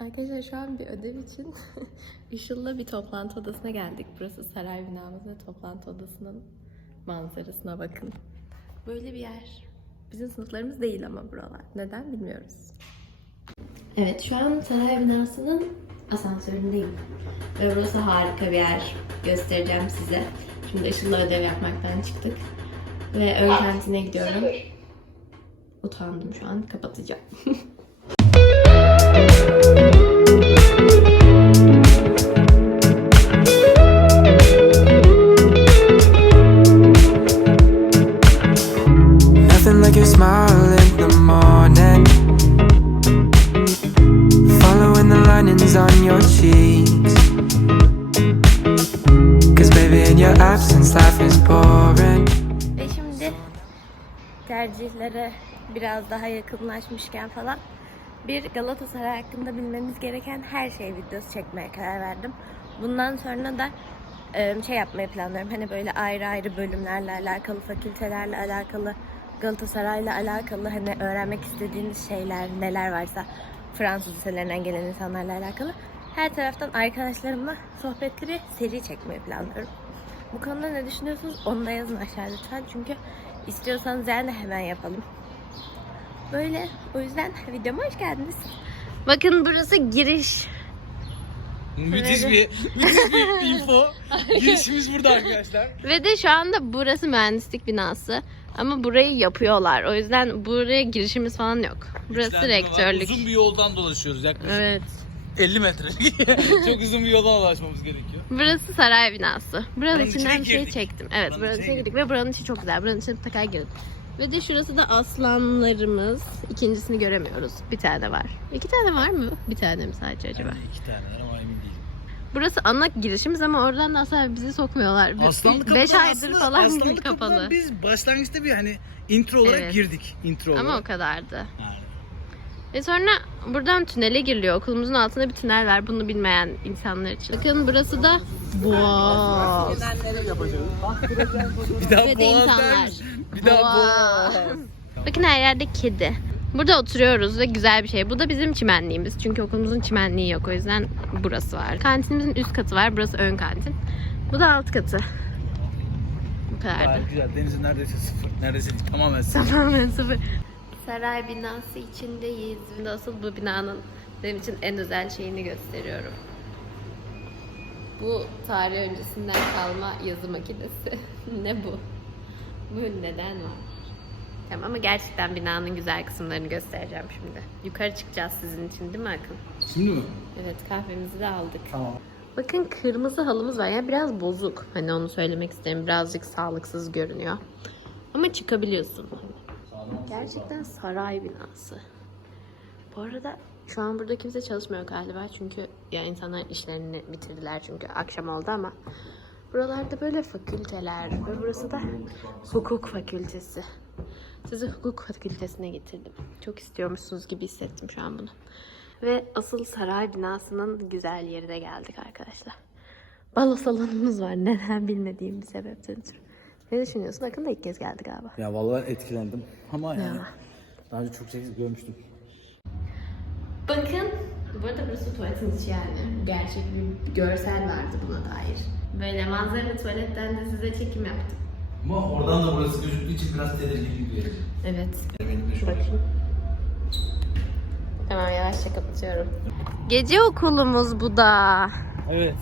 Arkadaşlar şu an bir ödev için Işıl'la bir toplantı odasına geldik. Burası saray binamız ve toplantı odasının manzarasına bakın. Böyle bir yer. Bizim sınıflarımız değil ama buralar. Neden bilmiyoruz. Evet şu an saray binasının asansöründeyim. Ve burası harika bir yer. Göstereceğim size. Şimdi Işıl'la ödev yapmaktan çıktık. Ve ön kantine gidiyorum. Utandım şu an. Kapatacağım. Ve şimdi tercihlere biraz daha yakınlaşmışken falan bir Galatasaray hakkında bilmemiz gereken her şey videosu çekmeye karar verdim. Bundan sonra da e, şey yapmayı planlıyorum. Hani böyle ayrı ayrı bölümlerle alakalı, fakültelerle alakalı, Galatasaray'la alakalı hani öğrenmek istediğiniz şeyler neler varsa Fransız liselerinden gelen insanlarla alakalı her taraftan arkadaşlarımla sohbetleri seri çekmeyi planlıyorum. Bu konuda ne düşünüyorsunuz? Onu da yazın aşağı lütfen. Çünkü istiyorsanız yani hemen yapalım. Böyle. O yüzden videoma hoş geldiniz. Bakın burası giriş. Müthiş bir, müthiş bir info. Girişimiz burada arkadaşlar. Ve de şu anda burası mühendislik binası. Ama burayı yapıyorlar. O yüzden buraya girişimiz falan yok. Burası İşlendirme var. rektörlük. Uzun bir yoldan dolaşıyoruz yaklaşık Evet. 50 metre. Çok uzun bir yoldan dolaşmamız gerekiyor. Burası saray binası. Buranın Buranın içinden bir şey girdik. çektim. Evet, Buranın buranın içine içine girdik ve buranın içi çok güzel. Buranın içine mutlaka girin. Ve de şurası da aslanlarımız. İkincisini göremiyoruz. Bir tane var. İki tane var mı? Bir tane mi sadece acaba? Yani iki tane ama emin değilim. Burası ana girişimiz ama oradan da asla bizi sokmuyorlar. Aslanlı kapıdan 5 aydır aslında- falan Aslanlı kapalı. biz başlangıçta bir hani intro olarak Evet. girdik. Intro Ama o olarak. kadardı. Yani. Ve sonra buradan tünele giriliyor. Okulumuzun altında bir tünel var. Bunu bilmeyen insanlar için. Bakın burası da Boğaz. Bir daha Ve de insanlar. Bir daha Boğaz. Bakın her yerde kedi. Burada oturuyoruz ve güzel bir şey. Bu da bizim çimenliğimiz. Çünkü okulumuzun çimenliği yok. O yüzden burası var. Kantinimizin üst katı var. Burası ön kantin. Bu da alt katı. Bu. Gayet güzel. Denizin neredeyse sıfır. Neredeyse tamamen sıfır. Tamamen sıfır. Saray binası içindeyiz. Şimdi asıl bu binanın benim için en özel şeyini gösteriyorum. Bu tarih öncesinden kalma yazı makinesi. ne bu? Bu neden var? Tamam ama gerçekten binanın güzel kısımlarını göstereceğim şimdi. Yukarı çıkacağız sizin için değil mi Akın? Şimdi mi? Evet kahvemizi de aldık. Tamam. Bakın kırmızı halımız var. Yani biraz bozuk. Hani onu söylemek isterim. Birazcık sağlıksız görünüyor. Ama çıkabiliyorsun. Gerçekten saray binası. Bu arada şu an burada kimse çalışmıyor galiba. Çünkü ya insanlar işlerini bitirdiler çünkü akşam oldu ama buralarda böyle fakülteler ve burası da hukuk fakültesi. Sizi hukuk fakültesine getirdim. Çok istiyormuşsunuz gibi hissettim şu an bunu. Ve asıl saray binasının güzel yerine geldik arkadaşlar. Balo salonumuz var. Neden bilmediğim bir sebepten ötürü. Ne düşünüyorsun? Akın da ilk kez geldi galiba. Ya vallahi ben etkilendim. Ama yani Ya. daha önce çok şey görmüştüm. Bakın. Bu arada burası tuvaletimiz yani. Gerçek bir görsel vardı buna dair. Böyle manzaralı tuvaletten de size çekim yaptım. Ama oradan da burası gözüktüğü için biraz tedirginlik duyuyorum. Evet. Bakayım. Tamam yavaşça kapatıyorum. Gece okulumuz bu da. Evet.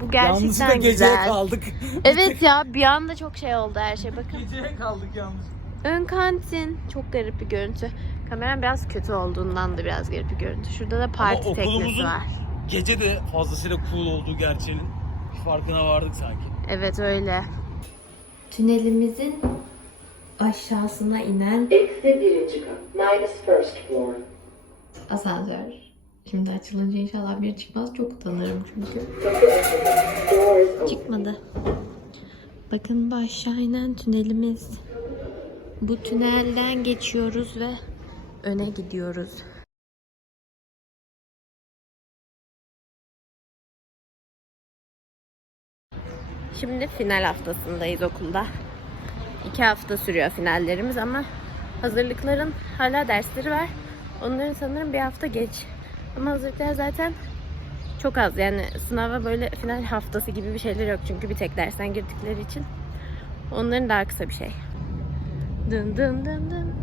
Bu Yalnız gerçekten da geceye güzel. kaldık. Evet ya bir anda çok şey oldu her şey. Bakın geceye kaldık yalnız. ön kantin. Çok garip bir görüntü. Kameram biraz kötü olduğundan da biraz garip bir görüntü. Şurada da parti Ama teknesi okulumuzun var. gece de fazlasıyla cool olduğu gerçeğinin farkına vardık sanki. Evet öyle. Tünelimizin aşağısına inen Eksi birinci kat. Minus first floor. asansör. Şimdi açılınca inşallah bir çıkmaz. Çok utanırım çünkü. Çıkmadı. Bakın bu aşağı inen tünelimiz. Bu tünelden geçiyoruz ve öne gidiyoruz. Şimdi final haftasındayız okulda. İki hafta sürüyor finallerimiz ama hazırlıkların hala dersleri var. Onların sanırım bir hafta geç Ama hazırlıklar zaten çok az. Yani sınava böyle final haftası gibi bir şeyler yok. Çünkü bir tek dersten girdikleri için. Onların daha kısa bir şey. Dın dın dın dın.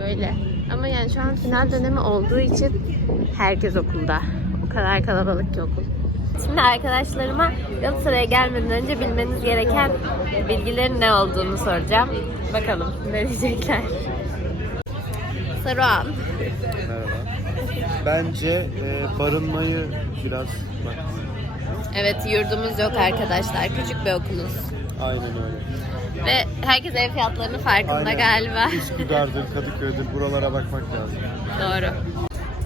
Böyle. Ama yani şu an final dönemi olduğu için herkes okulda. O kadar kalabalık ki okul. Şimdi arkadaşlarıma Galatasaray'a gelmeden önce bilmeniz gereken bilgilerin ne olduğunu soracağım. Bakalım ne diyecekler. Saruhan. Merhaba. Bence e, barınmayı biraz bak, Evet yurdumuz yok arkadaşlar. Küçük bir okuluz. aynen öyle. Ve herkes ev fiyatlarının farkında Aynen. galiba. Üsküdar'dır, Kadıköy'dür buralara bakmak lazım. Doğru.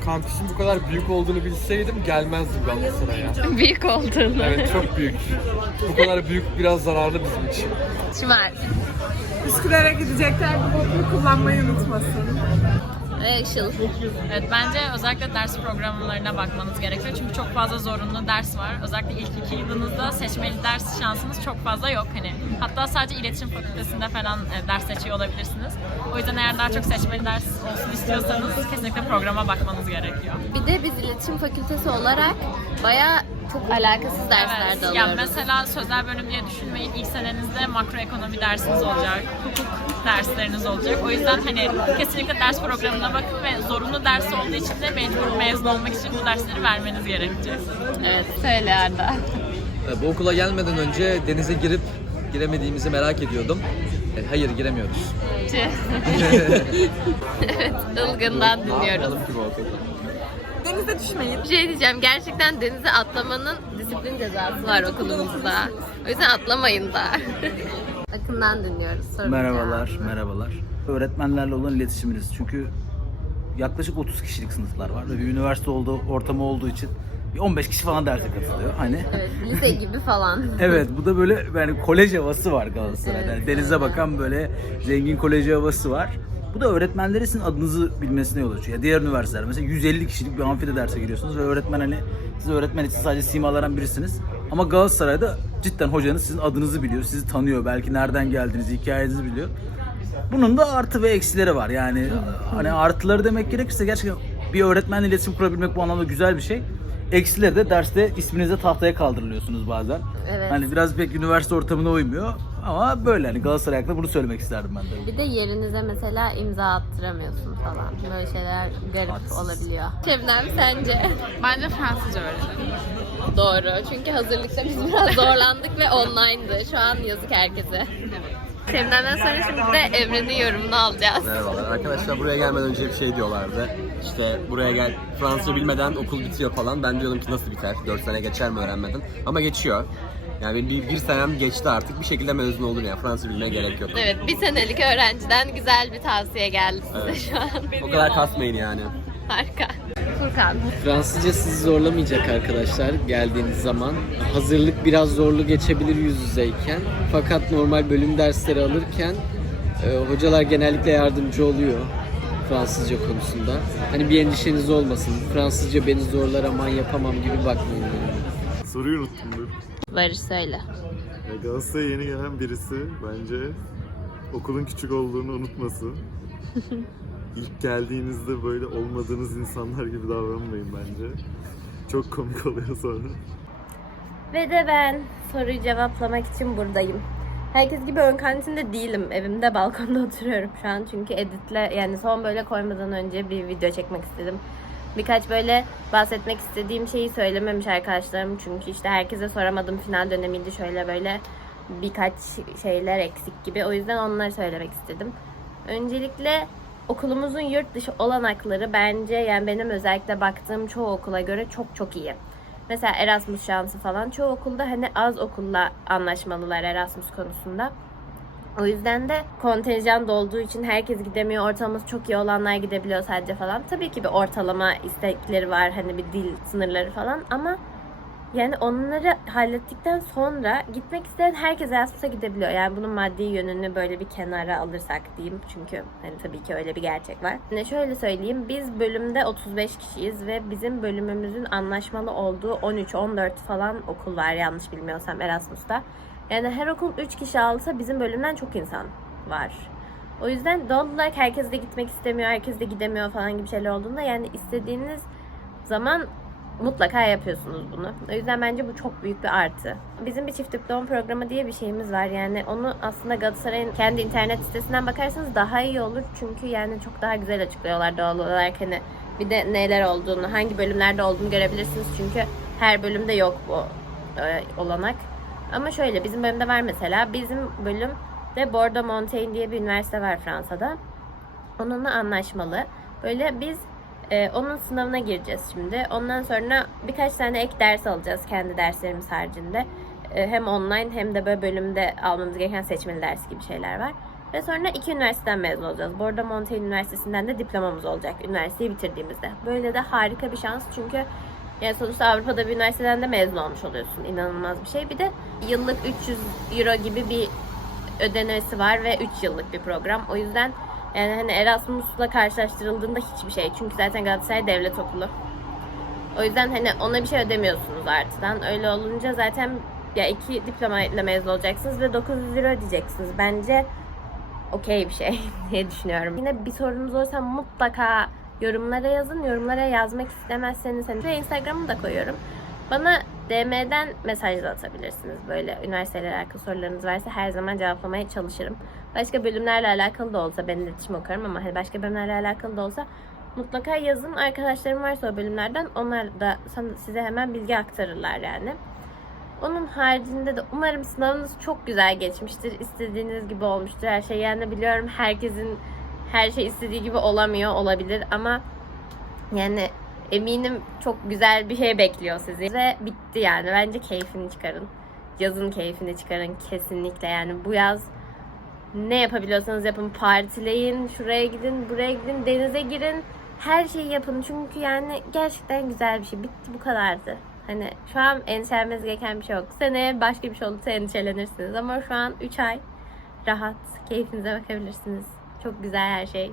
Kampüsün bu kadar büyük olduğunu bilseydim gelmezdim Galatasaray'a. Büyük olduğunu. Evet çok büyük. Bu kadar büyük biraz zararlı bizim için. Şimal. Üsküdar'a gidecekler bu okulu kullanmayı unutmasın. Ve Işıl. Evet bence özellikle ders programlarına bakmanız gerekiyor. Çünkü çok fazla zorunlu ders var. Özellikle ilk iki yılınızda seçmeli ders şansınız çok fazla yok. Hani hatta sadece iletişim fakültesinde falan e, ders seçiyor olabilirsiniz. O yüzden eğer daha çok seçmeli ders olsun istiyorsanız kesinlikle programa bakmanız gerekiyor. Bir de biz iletişim fakültesi olarak baya çok alakasız dersler Evet. de Yani alıyoruz. mesela sözel bölüm diye düşünmeyin. İlk senenizde makroekonomi dersiniz olacak. Hukuk dersleriniz olacak. O yüzden hani kesinlikle ders programına bakın ve zorunlu ders olduğu için de mecbur mezun olmak için bu dersleri vermeniz gerekecek. Evet söyle Arda. Bu okula gelmeden önce denize girip giremediğimizi merak ediyordum. E, Hayır giremiyoruz. evet Ilgın'dan dinliyoruz. Denize düşmeyin. Bir şey diyeceğim gerçekten denize atlamanın disiplin cezası var okulumuzda. O yüzden atlamayın da. Akından dinliyoruz. Sorun Merhabalar, cevabını. merhabalar. Öğretmenlerle olan iletişiminiz. Çünkü yaklaşık 30 kişilik sınıflar var ve bir üniversite olduğu ortamı olduğu için 15 kişi falan derse katılıyor. Hani Evet lise gibi falan. evet bu da böyle yani kolej havası var Galatasaray'da. Evet, Yani denize bakan böyle zengin kolej havası var. Bu da öğretmenlerin sizin adınızı bilmesine yol açıyor. Ya diğer üniversiteler mesela 150 kişilik bir amfide derse giriyorsunuz ve öğretmen hani siz öğretmen için sadece simalardan birisiniz. Ama Galatasaray'da cidden hocanız sizin adınızı biliyor, sizi tanıyor, belki nereden geldiğinizi, hikayenizi biliyor. Bunun da artı ve eksileri var. Yani hani artıları demek gerekirse gerçekten bir öğretmenle iletişim kurabilmek bu anlamda güzel bir şey. Eksileri de derste isminize tahtaya kaldırılıyorsunuz bazen. Evet. Hani biraz pek üniversite ortamına uymuyor ama böyle hani Galatasaray hakkında bunu söylemek isterdim ben de. Bir de yerinize mesela imza attıramıyorsun falan. Böyle şeyler garip olabiliyor. Şebnem sence? Bence Fransızca öğrenin. Doğru. Çünkü hazırlıkta biz biraz zorlandık ve online'dı. Şu an yazık herkese. Şebnem'den sonra şimdi de Emre'nin yorumunu alacağız. Merhabalar. Arkadaşlar buraya gelmeden önce bir şey diyorlardı. İşte buraya gel Fransızca bilmeden okul bitiyor falan. Ben diyordum ki nasıl biter? 4 sene geçer mi öğrenmeden? Ama geçiyor. Yani bir, bir senem geçti artık. Bir şekilde mezun oldum ya. Fransızca bilmeye gerek yok. Evet bir senelik öğrenciden güzel bir tavsiye geldi size şu an. O kadar kasmayın yani. Harika. Furkan. Fransızca sizi zorlamayacak arkadaşlar geldiğiniz zaman. Hazırlık biraz zorlu geçebilir yüz yüzeyken. Fakat normal bölüm dersleri alırken e, hocalar genellikle yardımcı oluyor Fransızca konusunda. Hani bir endişeniz olmasın. Fransızca beni zorlar aman yapamam gibi bakmayın. yani. Soruyu unuttum dur. Barış söyle. Ya Galatasaray'a yeni gelen birisi bence okulun küçük olduğunu unutmasın. İlk geldiğinizde böyle olmadığınız insanlar gibi davranmayın bence. Çok komik oluyor sonra. Ve de ben soruyu cevaplamak için buradayım. Herkes gibi ön kantinde değilim. Evimde balkonda oturuyorum şu an. Çünkü editle yani son böyle koymadan önce bir video çekmek istedim. Birkaç böyle bahsetmek istediğim şeyi söylememiş arkadaşlarım. Çünkü işte herkese soramadım. Final dönemiydi şöyle böyle birkaç şeyler eksik gibi. O yüzden onları söylemek istedim. Öncelikle okulumuzun yurt dışı olanakları bence yani benim özellikle baktığım çoğu okula göre çok çok iyi. Mesela Erasmus şansı falan çoğu okulda hani az okulla anlaşmalılar Erasmus konusunda. O yüzden de kontenjan dolduğu için herkes gidemiyor. Ortalaması çok iyi olanlar gidebiliyor sadece falan. Tabii ki bir ortalama istekleri var. Hani bir dil sınırları falan ama yani onları hallettikten sonra gitmek isteyen herkes Erasmus'a gidebiliyor. Yani bunun maddi yönünü böyle bir kenara alırsak diyeyim. Çünkü hani tabii ki öyle bir gerçek var. Yani şöyle söyleyeyim. Biz bölümde 35 kişiyiz ve bizim bölümümüzün anlaşmalı olduğu 13-14 falan okul var yanlış bilmiyorsam Erasmus'ta. Yani her okul 3 kişi alsa bizim bölümden çok insan var. O yüzden doğal olarak herkes de gitmek istemiyor, herkes de gidemiyor falan gibi şeyler olduğunda yani istediğiniz zaman mutlaka yapıyorsunuz bunu. O yüzden bence bu çok büyük bir artı. Bizim bir çift diploma programı diye bir şeyimiz var. Yani onu aslında Galatasaray'ın kendi internet sitesinden bakarsanız daha iyi olur. Çünkü yani çok daha güzel açıklıyorlar doğal olarak hani bir de neler olduğunu, hangi bölümlerde olduğunu görebilirsiniz. Çünkü her bölümde yok bu e, olanak. Ama şöyle bizim bölümde var mesela. Bizim bölümde Bordeaux Montaigne diye bir üniversite var Fransa'da. Onunla anlaşmalı. Böyle biz e, onun sınavına gireceğiz şimdi. Ondan sonra birkaç tane ek ders alacağız kendi derslerimiz haricinde. E, hem online hem de böyle bölümde almamız gereken seçmeli ders gibi şeyler var. Ve sonra iki üniversiteden mezun olacağız. Bordeaux Montaigne Üniversitesi'nden de diplomamız olacak üniversiteyi bitirdiğimizde. Böyle de harika bir şans çünkü yani sonuçta Avrupa'da bir üniversiteden de mezun olmuş oluyorsun. İnanılmaz bir şey. Bir de yıllık 300 euro gibi bir ödenesi var ve 3 yıllık bir program. O yüzden yani hani Erasmus'la karşılaştırıldığında hiçbir şey. Çünkü zaten Galatasaray devlet okulu. O yüzden hani ona bir şey ödemiyorsunuz artıdan. Öyle olunca zaten ya iki diplomayla mezun olacaksınız ve 900 lira ödeyeceksiniz. Bence okey bir şey diye düşünüyorum. Yine bir sorunuz olursa mutlaka yorumlara yazın. Yorumlara yazmak istemezseniz hani ve Instagram'ı da koyuyorum. Bana DM'den mesaj da atabilirsiniz. Böyle üniversiteyle alakalı sorularınız varsa her zaman cevaplamaya çalışırım. Başka bölümlerle alakalı da olsa ben iletişim okuyorum ama hani başka bölümlerle alakalı da olsa mutlaka yazın. Arkadaşlarım varsa o bölümlerden onlar da size hemen bilgi aktarırlar yani. Onun haricinde de umarım sınavınız çok güzel geçmiştir. İstediğiniz gibi olmuştur her şey. Yani biliyorum herkesin her şey istediği gibi olamıyor olabilir ama yani eminim çok güzel bir şey bekliyor sizi. Ve bitti yani. Bence keyfini çıkarın. Yazın keyfini çıkarın kesinlikle yani. Bu yaz ne yapabiliyorsanız yapın. Partileyin, şuraya gidin, buraya gidin, denize girin. Her şeyi yapın. Çünkü yani gerçekten güzel bir şey. Bitti bu kadardı. Hani şu an endişelenmeniz gereken bir şey yok. Seneye başka bir şey olursa endişelenirsiniz. Ama şu an 3 ay rahat, keyfinize bakabilirsiniz. Çok güzel her şey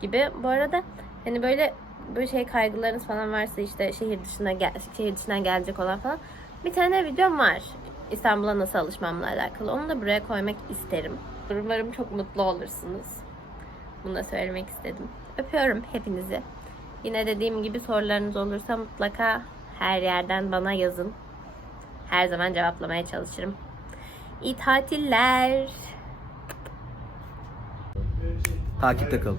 gibi. Bu arada hani böyle böyle şey kaygılarınız falan varsa işte şehir dışına gel şehir dışından gelecek olan falan bir tane videom var. İstanbul'a nasıl alışmamla alakalı. Onu da buraya koymak isterim. Umarım çok mutlu olursunuz. Bunu da söylemek istedim. Öpüyorum hepinizi. Yine dediğim gibi sorularınız olursa mutlaka her yerden bana yazın. Her zaman cevaplamaya çalışırım. İyi tatiller. Takipte kalın.